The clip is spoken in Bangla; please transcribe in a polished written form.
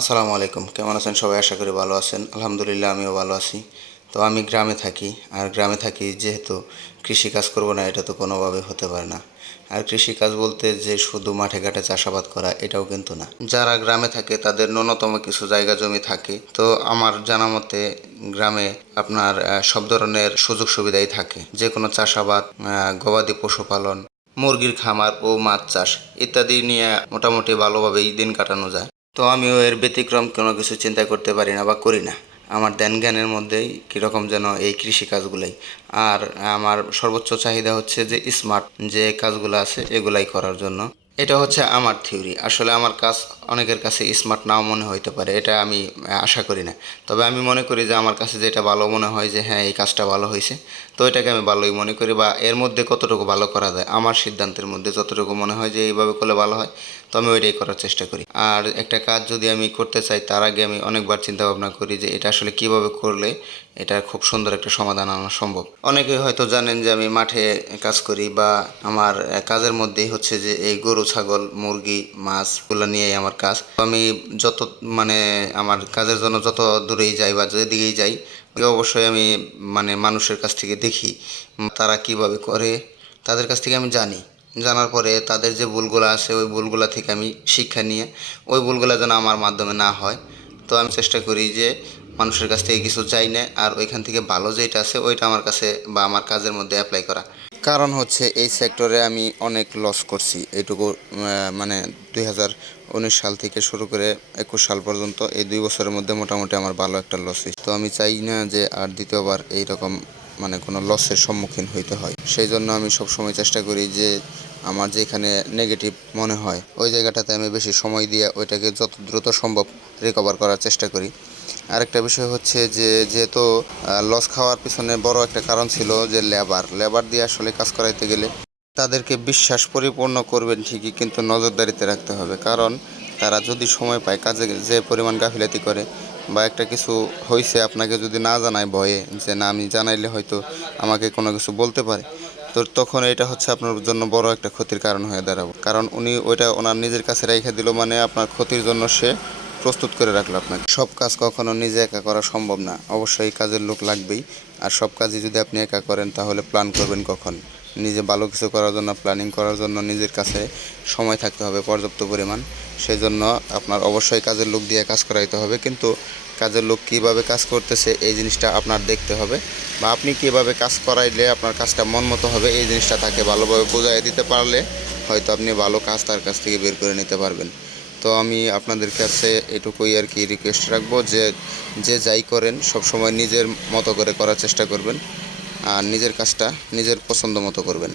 আসসালামু আলাইকুম। কেমন আছেন সবাই? আশা করি ভালো আছেন। আলহামদুলিল্লাহ আমিও ভালো আছি। তো আমি গ্রামে থাকি। আর গ্রামে থাকি যেহেতু কৃষিকাজ করব না এটা তো কোনোভাবেই হতে পারে না। আর কৃষিকাজ বলতে যে শুধু মাঠে ঘাটে চাষাবাদ করা এটাও কিন্তু না। যারা গ্রামে থাকে তাদের ন্যূনতম কিছু জায়গা জমি থাকে। তো আমার জানা মতে গ্রামে আপনার সব ধরনের সুযোগ সুবিধাই থাকে। যে কোনো চাষাবাদ, গবাদি পশুপালন, মুরগির খামার ও মাছ চাষ ইত্যাদি নিয়ে মোটামুটি ভালোভাবেই দিন কাটানো যায়। তো আমিও এর ব্যতিক্রম কোনো কিছু চিন্তা করতে পারি না বা করি না। আমার ধ্যান জ্ঞানের মধ্যেই কীরকম যেন এই কৃষিকাজগুলোই। আর আমার সর্বোচ্চ চাহিদা হচ্ছে যে স্মার্ট যে কাজগুলো আছে এগুলাই করার জন্য। এটা হচ্ছে আমার থিওরি। আসলে আমার কাজ অনেকের কাছে স্মার্ট নাও মনে হইতে পারে, এটা আমি আশা করি না। তবে আমি মনে করি যে আমার কাছে যেটা ভালো মনে হয় যে হ্যাঁ এই কাজটা ভালো হয়েছে, তো এটাকে আমি ভালোই মনে করি। বা এর মধ্যে কতটুকু ভালো করা যায় আমার সিদ্ধান্তের মধ্যে যতটুকু মনে হয় যে এইভাবে করলে ভালো হয়, তো আমি ওইটাই করার চেষ্টা করি। আর একটা কাজ যদি আমি করতে চাই তার আগে আমি অনেকবার চিন্তা ভাবনা করি যে এটা আসলে কিভাবে করলে এটার খুব সুন্দর একটা সমাধান আনা সম্ভব। অনেকেই হয়তো জানেন যে আমি মাঠে কাজ করি বা আমার কাজের মধ্যেই হচ্ছে যে এই গরু ছাগল মুরগি মাছগুলো নিয়েই আমার কাজ। আমি যত মানে আমার কাজের জন্য যত দূরেই যাই বা যেদিকেই যাই অবশ্যই আমি মানুষের কাছ থেকে দেখি তারা কিভাবে করে, তাদের কাছ থেকে আমি জানি। জানার পরে তাদের যে ভুলগুলো আছে ওই ভুলগুলো থেকে আমি শিক্ষা নিয়ে ওই ভুলগুলো যেন আমার মাধ্যমে না হয়, তো আমি চেষ্টা করি যে মানুষের কাছ থেকে কিছু চাই না, আর ওইখান থেকে ভালো যেটা আছে ওইটা আমার কাছে বা আমার কাজের মধ্যে অ্যাপ্লাই করা। কারণ হচ্ছে এই সেক্টরে আমি অনেক লস করছি এইটুকু, 2019 সাল থেকে শুরু করে 21 সাল পর্যন্ত এই 2 বছরের মধ্যে মোটামুটি আমার ভালো একটা লস হয়েছে। তো আমি চাই না যে আর দ্বিতীয়বার এইরকম কোনো লসের সম্মুখীন হইতে হয়। সেই জন্য আমি সবসময় চেষ্টা করি যে আমার যেখানে নেগেটিভ মনে হয় ওই জায়গাটাতে আমি বেশি সময় দিয়ে ওইটাকে যত দ্রুত সম্ভব রিকভার করার চেষ্টা করি। আরেকটা বিষয় হচ্ছে যে যেহেতু লস খাওয়ার পিছনে বড় একটা কারণ ছিল যে লেবার দিয়ে আসলে কাজ করাইতে গেলে তাদেরকে বিশ্বাস পরিপূর্ণ করবেন ঠিকই, কিন্তু নজরদারিতে রাখতে হবে। কারণ তারা যদি সময় পায় কাজে যে পরিমাণ গাফিলাতি করে বা একটা কিছু হয়েছে আপনাকে যদি না জানায় ভয়ে যে না আমি জানাইলে হয়তো আমাকে কোনো কিছু বলতে পারে, তো তখন এটা হচ্ছে আপনার জন্য বড় একটা ক্ষতির কারণ হয়ে দাঁড়াবো। কারণ উনি ওইটা ওনার নিজের কাছে রেখে দিল, আপনার ক্ষতির জন্য সে প্রস্তুত করে রাখলো আপনাকে। সব কাজ কখনো নিজে একা করা সম্ভব না, অবশ্যই কাজের লোক লাগবেই। আর সব কাজই যদি আপনি একা করেন তাহলে প্ল্যান করবেন কখন? নিজে ভালো কিছু করার জন্য প্ল্যানিং করার জন্য নিজের কাছে সময় থাকতে হবে পর্যাপ্ত পরিমাণ। সেই জন্য আপনার অবশ্যই কাজের লোক দিয়ে কাজ করাইতে হবে, কিন্তু কাজের লোক কীভাবে কাজ করতেছে এই জিনিসটা আপনার দেখতে হবে, বা আপনি কীভাবে কাজ করাইলে আপনার কাজটা মন মতো হবে এই জিনিসটা তাকে ভালোভাবে বোঝাই দিতে পারলে হয়তো আপনি ভালো কাজ তার কাছ থেকে বের করে নিতে পারবেন। তো আমি আপনাদের কাছে এটুকুই আর কি রিকোয়েস্ট রাখবো যে যে যাই করেন সবসময় নিজের মতো করে করার চেষ্টা করবেন আর নিজের কাজটা নিজের পছন্দ মতো করবেন।